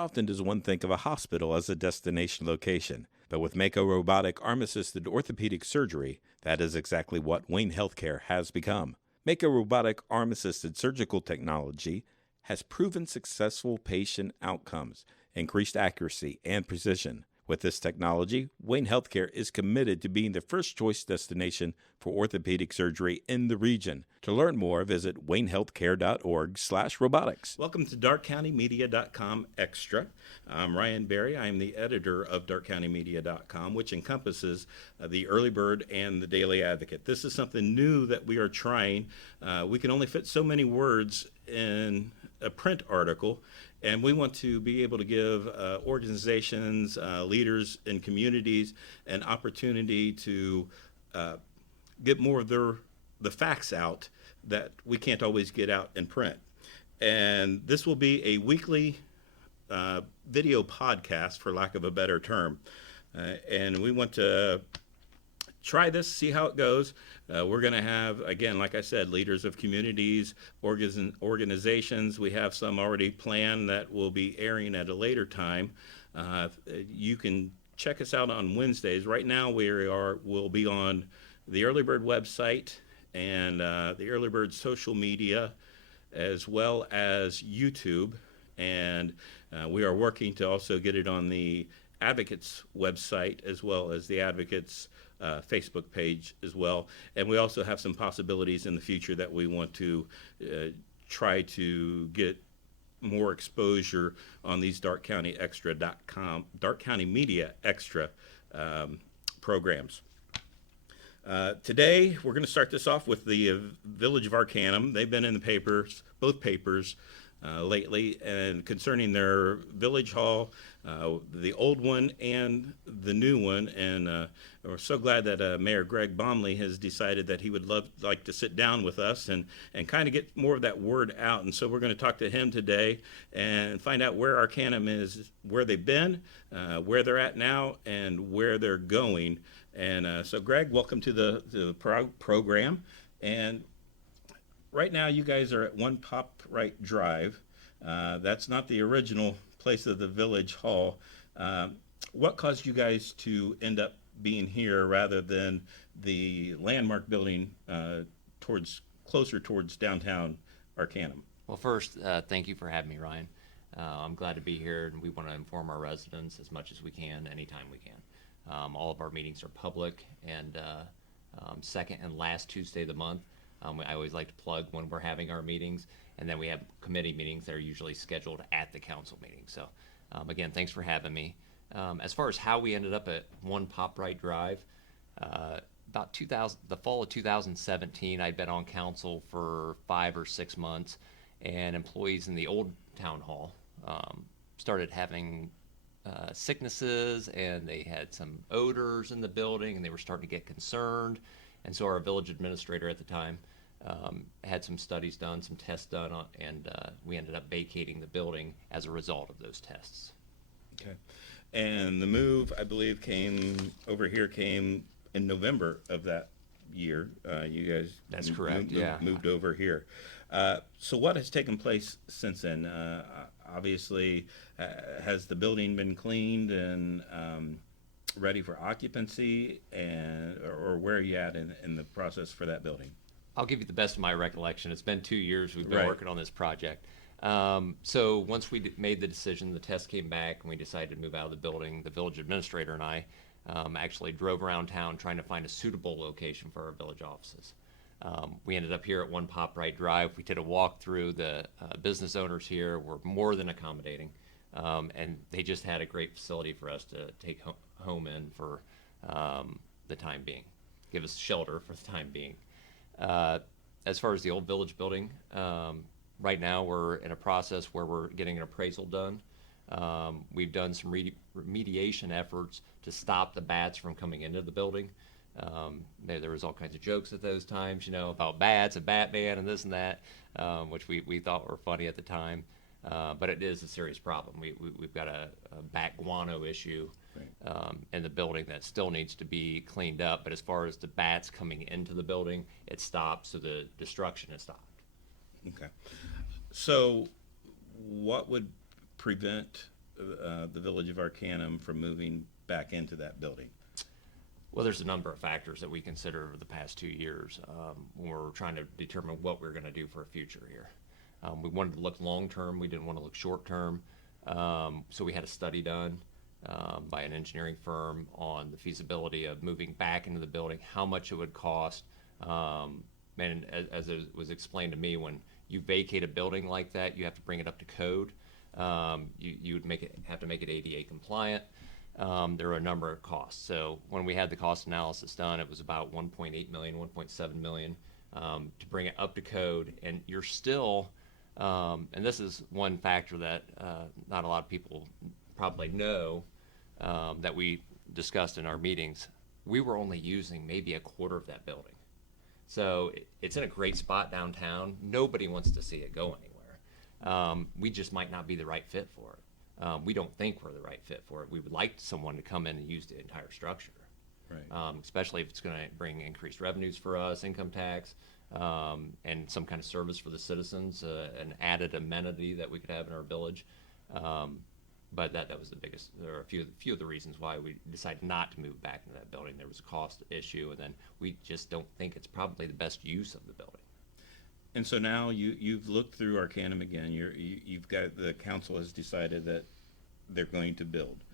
often does one think of a hospital as a destination location, but with Mako robotic arm-assisted orthopedic surgery, that is exactly what Wayne Healthcare has become. Mako robotic arm-assisted surgical technology has proven successful patient outcomes, increased accuracy, and precision. With this technology, Wayne Healthcare is committed to being the first choice destination for orthopedic surgery in the region. To learn more, visit waynehealthcare.org/robotics. Welcome to darkcountymedia.com Extra. I'm Ryan Berry. I am the editor of darkcountymedia.com, which encompasses the Early Bird and the Daily Advocate. This is something new that we are trying. We can only fit so many words in a print article, and we want to be able to give organizations, leaders in communities an opportunity to get more of the facts out that we can't always get out in print. And this will be a weekly video podcast, for lack of a better term. And we want to try this, see how it goes. We're going to have, again, like I said, leaders of communities, organizations. We have some already planned that will be airing at a later time. You can check us out on Wednesdays. Right now we'll be on the Early Bird website and the Early Bird social media, as well as YouTube. And we are working to also get it on the Advocates website, as well as the Advocates Facebook page as well. And we also have some possibilities in the future that we want to try to get more exposure on these darkcountymedia extra programs. Today, we're going to start this off with the Village of Arcanum. They've been in the papers, both papers, lately, and concerning their village hall, the old one and the new one. And we're so glad that Mayor Greg Baumle has decided that he would like to sit down with us and kind of get more of that word out. And so we're going to talk to him today and find out where Arcanum is, where they've been, where they're at now, and where they're going. And so, Greg, welcome to the program. And right now, you guys are at One Pop Right Drive. That's not the original place of the Village Hall. What caused you guys to end up being here rather than the landmark building closer towards downtown Arcanum? Well, first, thank you for having me, Ryan. I'm glad to be here, and we want to inform our residents as much as we can, anytime we can. All of our meetings are public, and second and last Tuesday of the month. I always like to plug when we're having our meetings, and then we have committee meetings that are usually scheduled at the council meeting. So, again, thanks for having me. As far as how we ended up at One Pop Right Drive, about the fall of 2017, I'd been on council for 5 or 6 months, and employees in the old town hall started having sicknesses, and they had some odors in the building, and they were starting to get concerned. And so our village administrator at the time had some studies done, some tests done, and we ended up vacating the building as a result of those tests. Okay. And the move, I believe, came in November of that year. You guys That's correct, moved over here. So what has taken place since then? Obviously, has the building been cleaned and ready for occupancy, or where are you at in the process for that building? I'll give you the best of my recollection. It's been 2 years we've been working on this project. So once we made the decision, the test came back, and we decided to move out of the building. The village administrator and I actually drove around town trying to find a suitable location for our village offices. We ended up here at One Pop Right Drive. We did a walk through. The business owners here were more than accommodating, and they just had a great facility for us to take home in for the time being, give us shelter for the time being. As far as the old village building, right now we're in a process where we're getting an appraisal done. We've done some remediation efforts to stop the bats from coming into the building. There was all kinds of jokes at those times, about bats and Batman and this and that, which we thought were funny at the time. But it is a serious problem. We've got a bat guano issue in the building that still needs to be cleaned up. But as far as the bats coming into the building, it stopped, so the destruction has stopped. Okay. So what would prevent the village of Arcanum from moving back into that building? Well, there's a number of factors that we consider over the past 2 years when we're trying to determine what we're going to do for a future here. We wanted to look long term. We didn't want to look short term. So we had a study done by an engineering firm on the feasibility of moving back into the building, how much it would cost. And as it was explained to me, when you vacate a building like that, you have to bring it up to code. You would have to make it ADA compliant. There are a number of costs. So when we had the cost analysis done, it was about 1.8 million, 1.7 million to bring it up to code. And you're still, and this is one factor that not a lot of people probably know that we discussed in our meetings. We were only using maybe a quarter of that building. So it's in a great spot downtown. Nobody wants to see it go anywhere. We just might not be the right fit for it. We don't think we're the right fit for it. We would like someone to come in and use the entire structure, Right. Especially if it's going to bring increased revenues for us, income tax, and some kind of service for the citizens, an added amenity that we could have in our village. But that was the biggest. There are a few of the reasons why we decided not to move back into that building. There was a cost issue, and then we just don't think it's probably the best use of the building. And so now you've looked through Arcanum again. You've got, the council has decided that they're going to build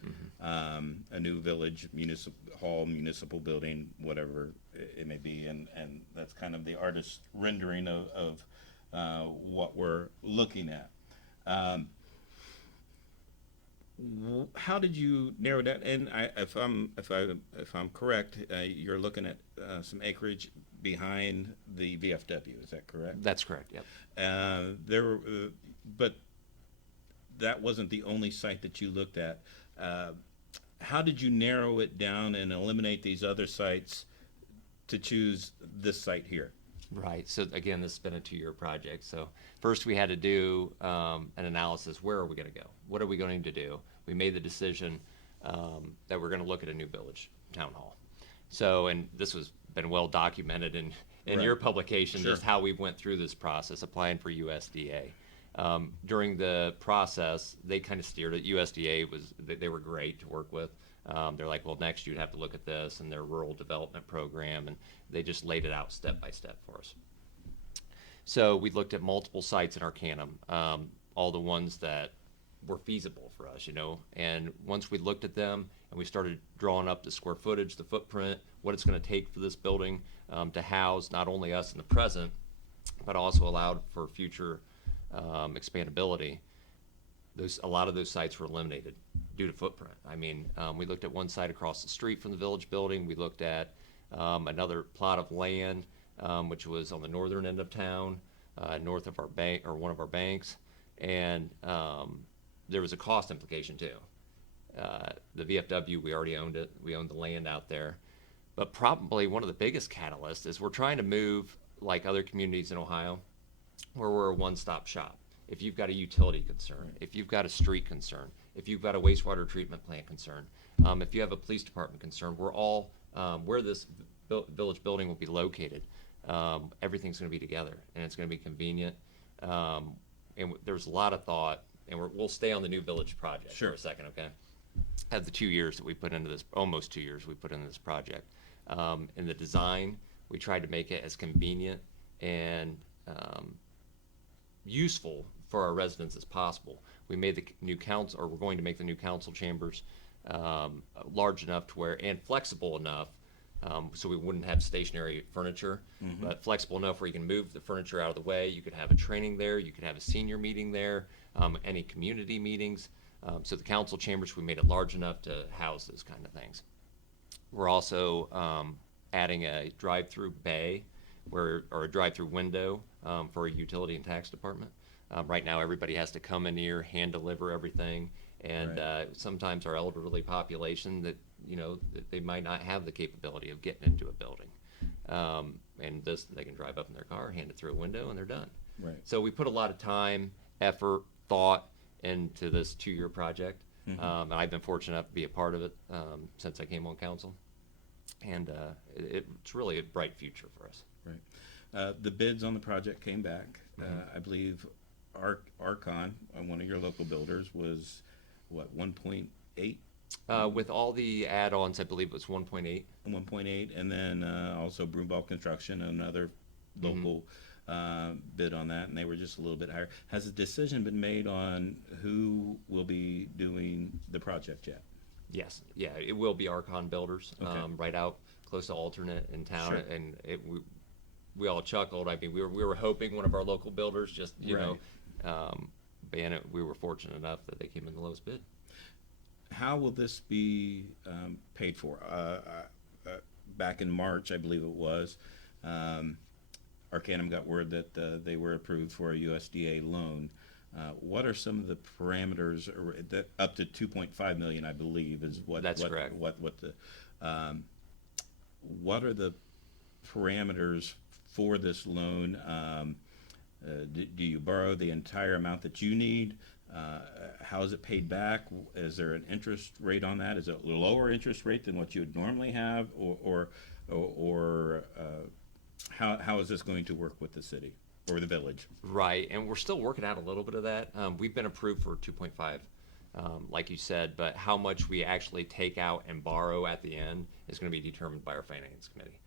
a new village municipal building, whatever it may be, and that's kind of the artist's rendering of what we're looking at. How did you narrow that? And if I'm correct, you're looking at some acreage behind the VFW. Is that correct? That's correct. Yep. But that wasn't the only site that you looked at. How did you narrow it down and eliminate these other sites to choose this site here? Right. So again, this has been a 2-year project. So first we had to do an analysis. Where are we going to go? What are we going to do? We made the decision that we're going to look at a new village town hall. So, and this was been well documented in Right. your publication, Sure. just how we went through this process, applying for USDA. During the process, they kind of steered it. USDA they were great to work with. They're like, well, next you'd have to look at this and their rural development program, and they just laid it out step by step for us. So we looked at multiple sites in Arcanum, all the ones that were feasible for us, and once we looked at them and we started drawing up the square footage, the footprint, what it's going to take for this building to house not only us in the present, but also allowed for future expandability, a lot of those sites were eliminated due to footprint. I mean, we looked at one site across the street from the village building. We looked at another plot of land, which was on the northern end of town, north of our bank, or one of our banks, and there was a cost implication too. The VFW, we already owned it. We owned the land out there. But probably one of the biggest catalysts is we're trying to move, like other communities in Ohio, where we're a one-stop shop. If you've got a utility concern, if you've got a street concern, if you've got a wastewater treatment plant concern, if you have a police department concern, we're all, where this village building will be located, everything's going to be together, and it's going to be convenient. And there's a lot of thought, and we'll stay on the new village project Sure. for a second, okay? Of the 2 years that we put into this, almost 2 years we put into this project. In the design, we tried to make it as convenient and useful for our residents as possible. We made the new council, or we're going to make the new council chambers large enough to where, and flexible enough, so we wouldn't have stationary furniture, but flexible enough where you can move the furniture out of the way. You could have a training there, you could have a senior meeting there, any community meetings. So the council chambers, we made it large enough to house those kind of things. We're also adding a drive-through bay, or a drive-through window for a utility and tax department. Right now, everybody has to come in here, hand deliver everything, and Right. Sometimes our elderly population that that they might not have the capability of getting into a building, and they can drive up in their car, hand it through a window, and they're done. Right. So we put a lot of time, effort, thought into this 2-year project. And I've been fortunate enough to be a part of it since I came on council, and it's really a bright future for us. Right. The bids on the project came back. I believe Arcon, one of your local builders, was what, 1.8? With all the add-ons, I believe it was 1.8. 1.8, and then also Broomball Construction, another local bid on that, and they were just a little bit higher. Has a decision been made on who will be doing the project yet? Yes, yeah, it will be Archon Builders, Okay. right out close to Alternate in town, Sure. and we all chuckled. I mean, we were hoping one of our local builders, just but we were fortunate enough that they came in the lowest bid. How will this be paid for? Back in March, I believe it was, Arcanum got word that they were approved for a USDA loan. What are some of the parameters, that up to 2.5 million, I believe, is what? That's correct. What are the parameters for this loan? Do you borrow the entire amount that you need? How is it paid back? Is there an interest rate on that? Is it a lower interest rate than what you would normally have, or how is this going to work with the city or the village? Right, and we're still working out a little bit of that. We've been approved for 2.5, like you said, but how much we actually take out and borrow at the end is going to be determined by our finance committee.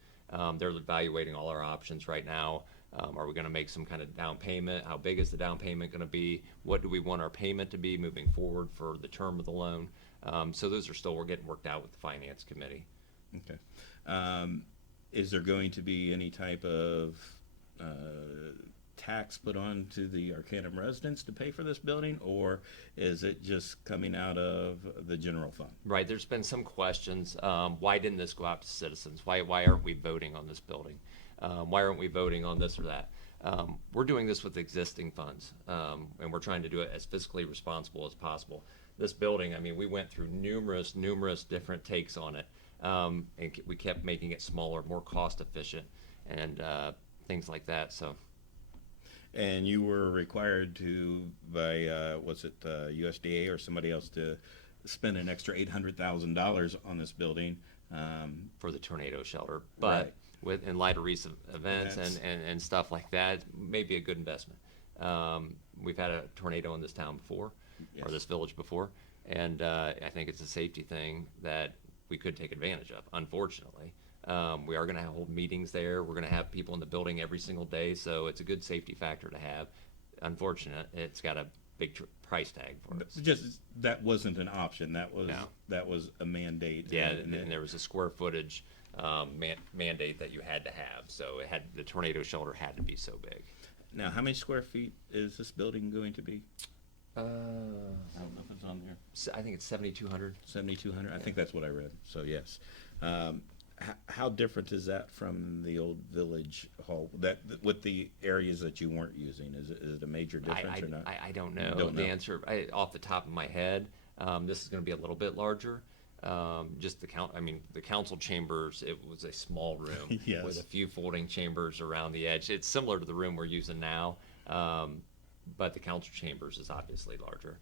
They're evaluating all our options right now. Are we going to make some kind of down payment? How big is the down payment going to be? What do we want our payment to be moving forward for the term of the loan? So those are still, we're getting worked out with the finance committee. Okay. Is there going to be any type of tax put on to the Arcanum residents to pay for this building, or is it just coming out of the general fund? Right, there's been some questions. Why didn't this go out to citizens? Why aren't we voting on this building? Why aren't we voting on this or that? We're doing this with existing funds, and we're trying to do it as fiscally responsible as possible. This building, I mean, we went through numerous different takes on it, and we kept making it smaller, more cost efficient, and things like that. So. And you were required to, by was it USDA or somebody else, to spend an extra $800,000 on this building for the tornado shelter, but right. in light of recent events and stuff like that, it may be a good investment. We've had a tornado in this town before, Yes. or this village before, and I think it's a safety thing that we could take advantage of. Unfortunately, we are going to hold meetings there. We're going to have people in the building every single day, so it's a good safety factor to have. Unfortunate, it's got a big price tag for us. Just that wasn't an option. That was No. that was a mandate. Yeah, and there was a square footage mandate that you had to have, so the tornado shelter had to be so big. Now, how many square feet is this building going to be? I don't know if it's on there. I think it's 7,200. 7,200. I think that's what I read. So yes. How different is that from the old village hall? That with the areas that you weren't using, is it a major difference or not? I don't know. Don't The know. answer off the top of my head. This is going to be a little bit larger. Just the council chambers. It was a small room Yes. with a few folding chambers around the edge. It's similar to the room we're using now, but the council chambers is obviously larger.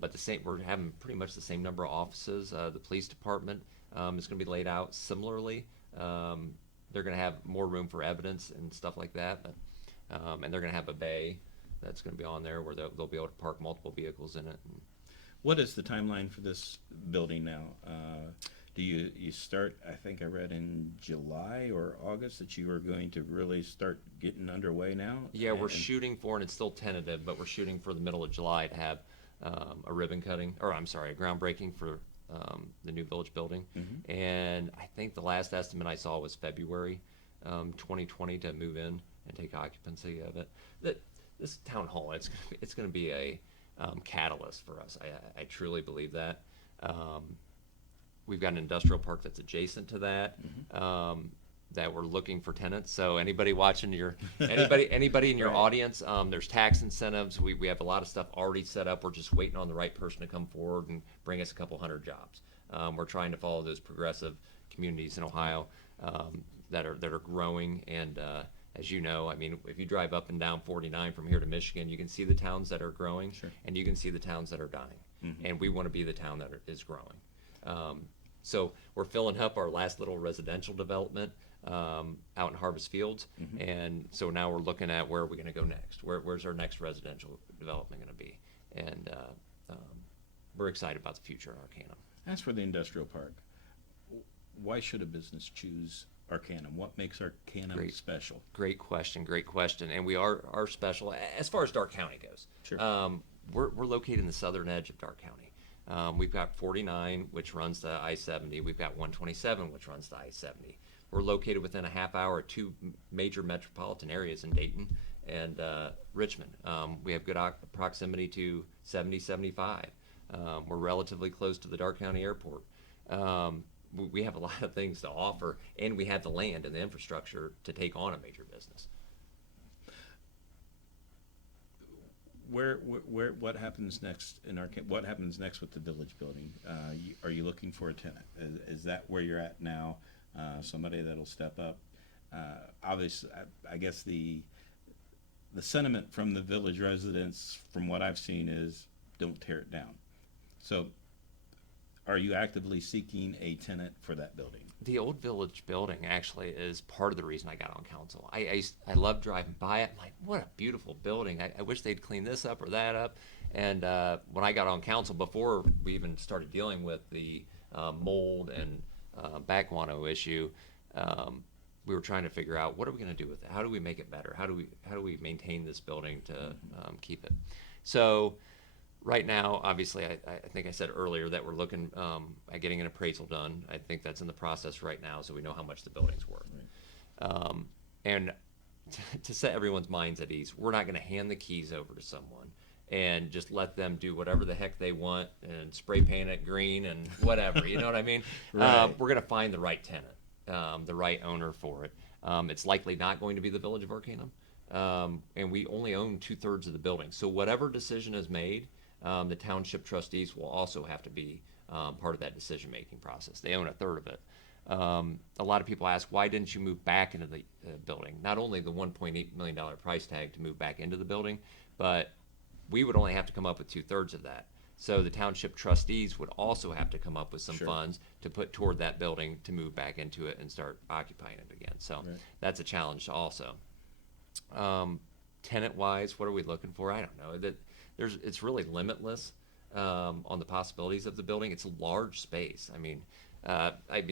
But we're having pretty much the same number of offices. The police department is going to be laid out similarly. They're going to have more room for evidence and stuff like that, but and they're going to have a bay that's going to be on there where they'll be able to park multiple vehicles in it. What is the timeline for this building now? Do you start, I think I read in July or August that you are going to really start getting underway now? Yeah, we're shooting for, and it's still tentative, but we're shooting for the middle of July to have a ribbon cutting, or I'm sorry, a groundbreaking for the new village building. Mm-hmm. And I think the last estimate I saw was February 2020 to move in and take occupancy of it. This town hall, it's going to be a catalyst for us. I truly believe that. We've got an industrial park that's adjacent to that. That we're looking for tenants. So anybody watching anybody in your audience, there's tax incentives. We have a lot of stuff already set up. We're just waiting on the right person to come forward and bring us a couple hundred jobs. We're trying to follow those progressive communities in Ohio that are growing. And as you know, I mean, if you drive up and down 49 from here to Michigan, you can see the towns that are growing, Sure. and you can see the towns that are dying. And we want to be the town that is growing. So we're filling up our last little residential development out in Harvest Fields, and so now we're looking at where are we going to go next? Where's our next residential development going to be? And we're excited about the future of Arcanum. As for the industrial park, why should a business choose Arcanum? What makes Arcanum special? Great question. And we are special as far as Darke County goes. Sure. We're located in the southern edge of Darke County. We've got 49, which runs to I-70. We've got 127, which runs to I-70. We're located within a half hour of two major metropolitan areas in Dayton and Richmond. We have good proximity to 70, 75. We're relatively close to the Darke County Airport. We have a lot of things to offer, and we have the land and the infrastructure to take on a major business. What happens next in what happens next with the Village Building? Are you looking for a tenant? Is that where you're at now? Somebody that'll step up? Obviously, I guess the sentiment from the village residents, from what I've seen, is don't tear it down. So, are you actively seeking a tenant for that building? The old Village Building actually is part of the reason I got on council. I love driving by it. I'm like, what a beautiful building. I wish they'd clean this up or that up. And when I got on council, before we even started dealing with the mold and back guano issue, we were trying to figure out what are we going to do with it? How do we make it better? How do we maintain this building to keep it? So right now, obviously, I think I said earlier that we're looking at getting an appraisal done. I think that's in the process right now, so we know how much the building's worth. Right. And to set everyone's minds at ease, we're not going to hand the keys over to someone and just let them do whatever the heck they want and spray paint it green and whatever. You know what I mean? Right. We're going to find the right tenant, the right owner for it. It's likely not going to be the Village of Arcanum, and we only own 2/3 of the building. So whatever decision is made, the township trustees will also have to be part of that decision-making process. They own 1/3 of it. A lot of people ask, why didn't you move back into the building? Not only the $1.8 million price tag to move back into the building, but we would only have to come up with 2/3 of that. So the township trustees would also have to come up with some Sure. funds to put toward that building to move back into it and start occupying it again. So Right. that's a challenge also. Tenant-wise, what are we looking for? I don't know. It's really limitless on the possibilities of the building. It's a large space. I mean,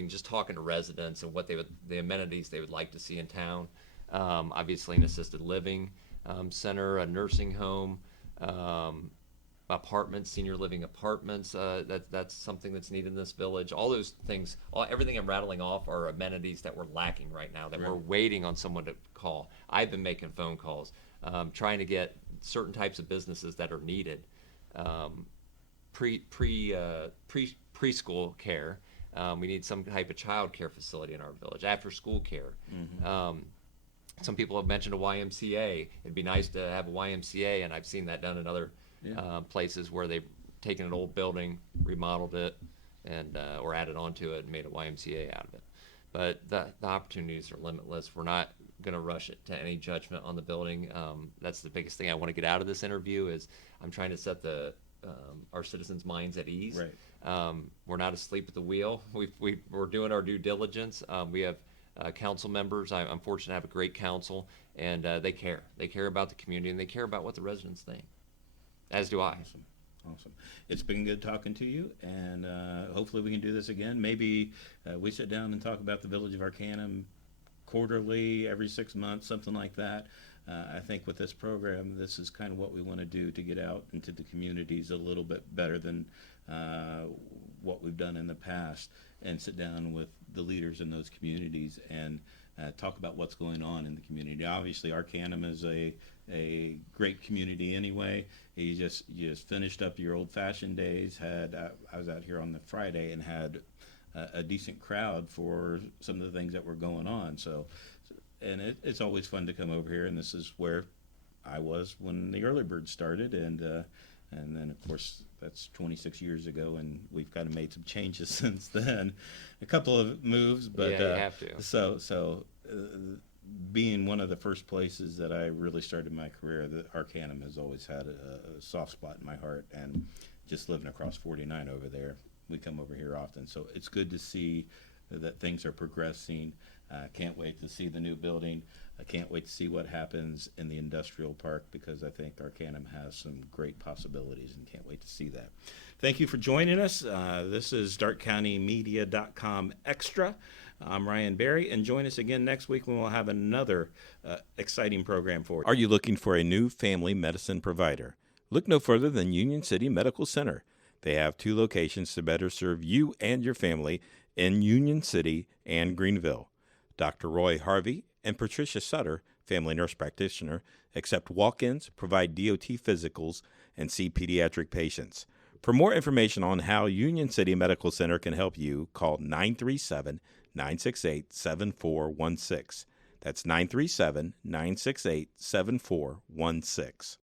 just talking to residents and what the amenities they would like to see in town. Obviously, an assisted living center, a nursing home, apartments, senior living apartments. That's something that's needed in this village. All those things, everything I'm rattling off are amenities that we're lacking right now. That Right. we're waiting on someone to call. I've been making phone calls, trying to get certain types of businesses that are needed. Preschool care. We need some type of child care facility in our village. After school care. Mm-hmm. Some people have mentioned a YMCA. It'd be nice to have a YMCA, and I've seen that done in other places where they've taken an old building, remodeled it, and or added onto it and made a YMCA out of it. But the opportunities are limitless. We're not going to rush it to any judgment on the building. That's the biggest thing I want to get out of this interview is I'm trying to set our citizens' minds at ease. Right. We're not asleep at the wheel. We're doing our due diligence. We have council members. I'm fortunate to have a great council, and they care. They care about the community, and they care about what the residents think, as do I. Awesome. It's been good talking to you, and hopefully we can do this again. Maybe we sit down and talk about the Village of Arcanum quarterly, every 6 months, something like that. I think with this program, this is kind of what we want to do to get out into the communities a little bit better than what we've done in the past, and sit down with the leaders in those communities and talk about what's going on in the community. Obviously, Arcanum is a great community anyway. You just finished up your old-fashioned days. I was out here on the Friday and had a decent crowd for some of the things that were going on. So, and it's always fun to come over here, and this is where I was when the early bird started, and then of course that's 26 years ago, and we've kind of made some changes since then, a couple of moves, but Yeah, you have to. So being one of the first places that I really started my career, the Arcanum has always had a soft spot in my heart, and just living across 49 over there, we come over here often. So it's good to see that things are progressing. Can't wait to see the new building. I can't wait to see what happens in the industrial park, because I think Arcanum has some great possibilities, and can't wait to see that. Thank you for joining us. This is DarkCountyMedia.com Extra. I'm Ryan Berry, and join us again next week when we'll have another exciting program for you. Are you looking for a new family medicine provider? Look no further than Union City Medical Center. They have 2 locations to better serve you and your family in Union City and Greenville. Dr. Roy Harvey and Patricia Sutter, family nurse practitioner, accept walk-ins, provide DOT physicals, and see pediatric patients. For more information on how Union City Medical Center can help you, call 937-968-7416. That's 937-968-7416.